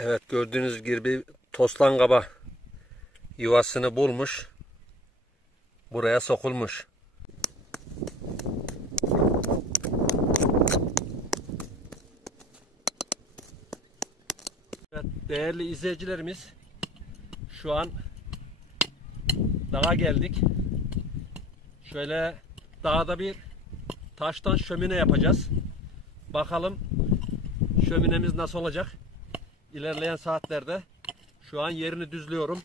Evet, gördüğünüz gibi toslan kaba yuvasını bulmuş. Buraya sokulmuş. Evet, değerli izleyicilerimiz, şu an dağa geldik. Şöyle dağda bir taştan şömine yapacağız. Bakalım şöminemiz nasıl olacak? İlerleyen saatlerde. Şu an yerini düzlüyorum.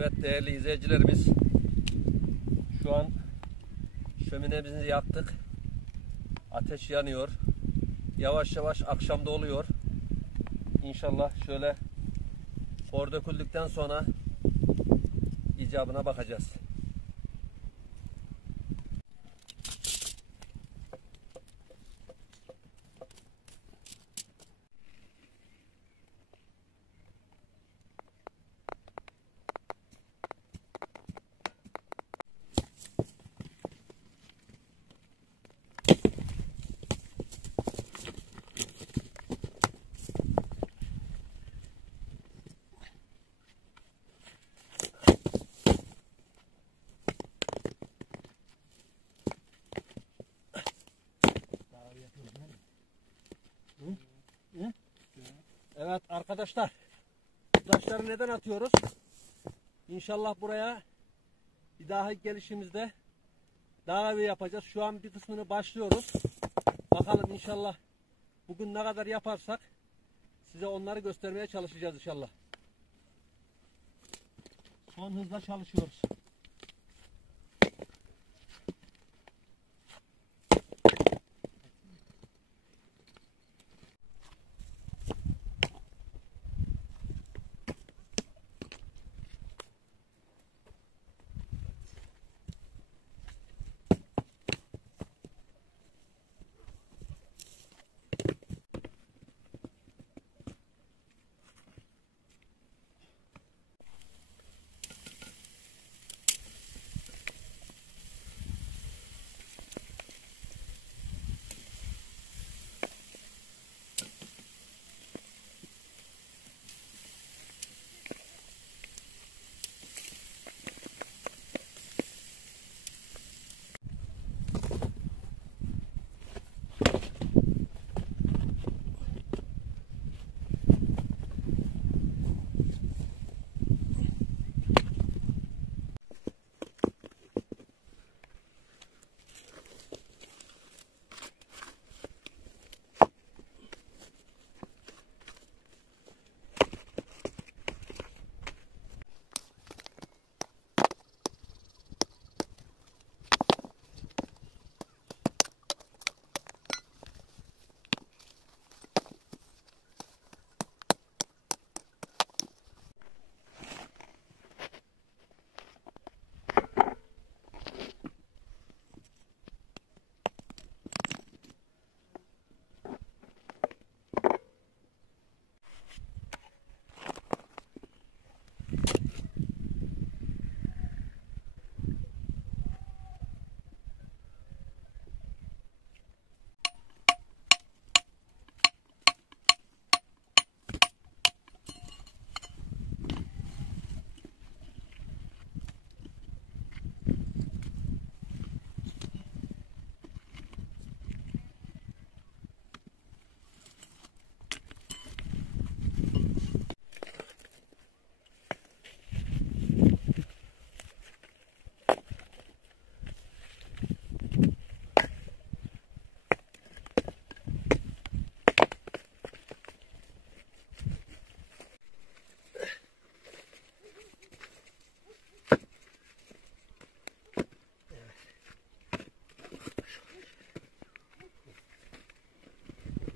Evet değerli izleyicilerimiz, şu an şöminemizi yaktık. Ateş yanıyor. Yavaş yavaş akşamda oluyor. İnşallah şöyle kor döküldükten sonra icabına bakacağız. Evet arkadaşlar, taşları neden atıyoruz? İnşallah buraya bir daha gelişimizde dağ evi yapacağız. Şu an bir kısmını başlıyoruz. Bakalım inşallah bugün ne kadar yaparsak size onları göstermeye çalışacağız inşallah. Son hızla çalışıyoruz.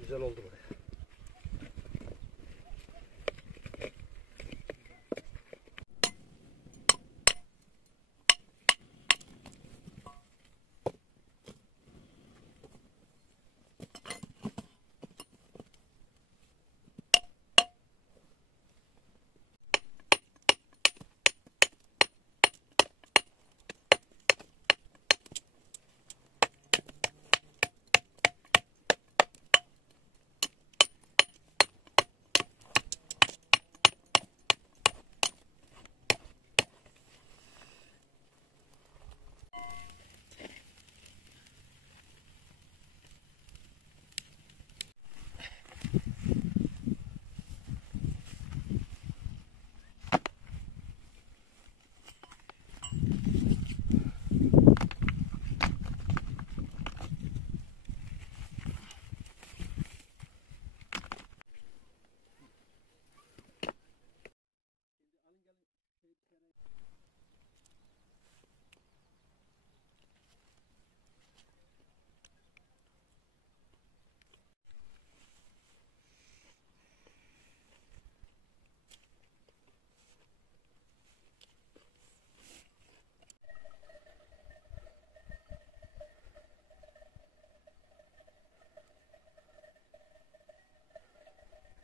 Güzel oldu buraya.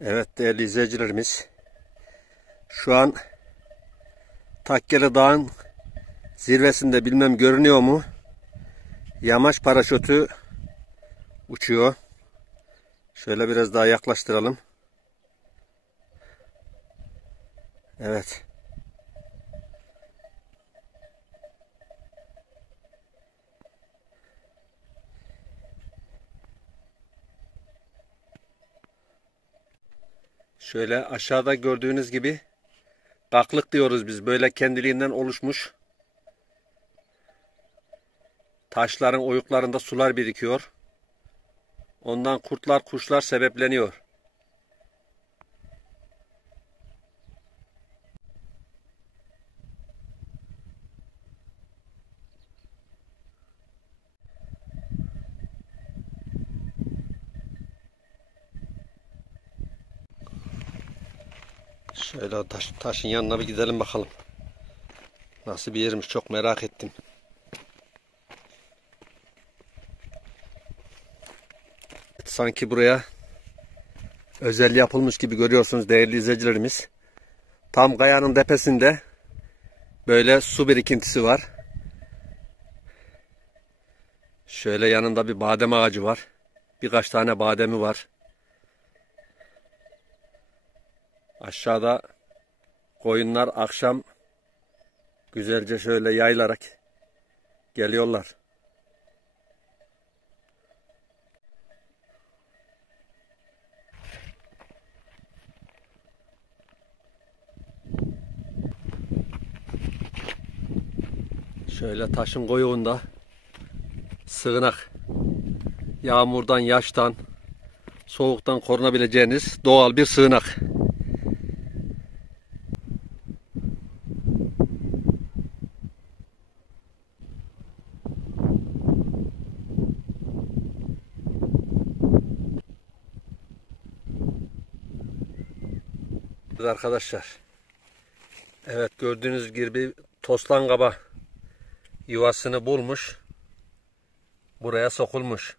Evet değerli izleyicilerimiz, şu an Takkeli Dağ'ın zirvesinde, bilmem görünüyor mu, yamaç paraşütü uçuyor. Şöyle biraz daha yaklaştıralım. Evet. Şöyle aşağıda gördüğünüz gibi kaklık diyoruz biz. Böyle kendiliğinden oluşmuş. Taşların oyuklarında sular birikiyor. Ondan kurtlar, kuşlar sebepleniyor. Şöyle taşın yanına bir gidelim bakalım. Nasıl bir yermiş, çok merak ettim. Sanki buraya özel yapılmış gibi görüyorsunuz değerli izleyicilerimiz. Tam kayanın tepesinde böyle su birikintisi var. Şöyle yanında bir badem ağacı var. Birkaç tane bademi var. Aşağıda koyunlar akşam güzelce şöyle yayılarak geliyorlar. Şöyle taşın koyuğunda sığınak. Yağmurdan, yaştan, soğuktan korunabileceğiniz doğal bir sığınak. Arkadaşlar, evet gördüğünüz gibi toslan kaba yuvasını bulmuş, buraya sokulmuş.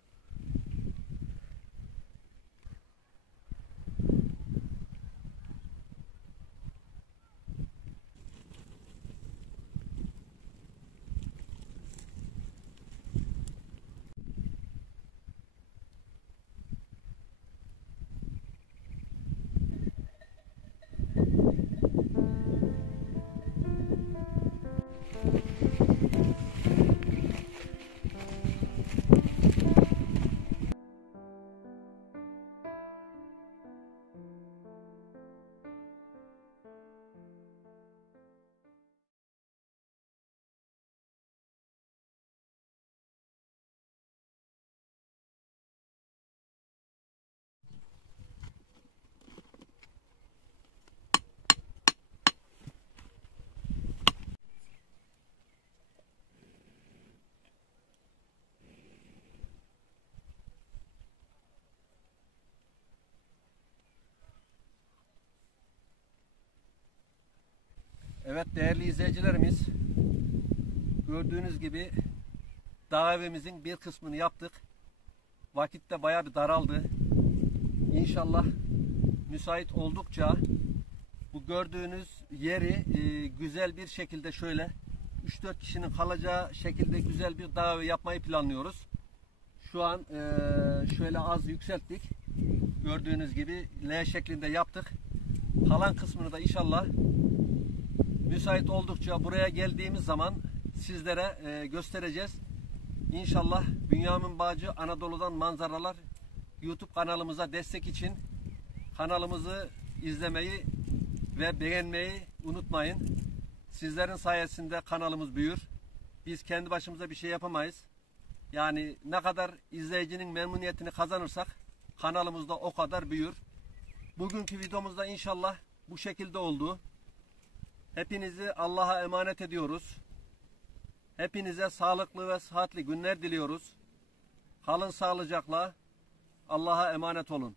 Evet değerli izleyicilerimiz, gördüğünüz gibi dağ evimizin bir kısmını yaptık. Vakit de bayağı bir daraldı. İnşallah müsait oldukça bu gördüğünüz yeri güzel bir şekilde şöyle 3-4 kişinin kalacağı şekilde güzel bir dağ evi yapmayı planlıyoruz. Şu an şöyle az yükselttik. Gördüğünüz gibi L şeklinde yaptık. Kalan kısmını da inşallah müsait oldukça buraya geldiğimiz zaman sizlere göstereceğiz. İnşallah Bünyamin Bağcı Anadolu'dan Manzaralar YouTube kanalımıza destek için kanalımızı izlemeyi ve beğenmeyi unutmayın. Sizlerin sayesinde kanalımız büyür. Biz kendi başımıza bir şey yapamayız. Yani ne kadar izleyicinin memnuniyetini kazanırsak kanalımız da o kadar büyür. Bugünkü videomuzda inşallah bu şekilde oldu. Hepinizi Allah'a emanet ediyoruz. Hepinize sağlıklı ve sıhhatli günler diliyoruz. Kalın sağlıcakla. Allah'a emanet olun.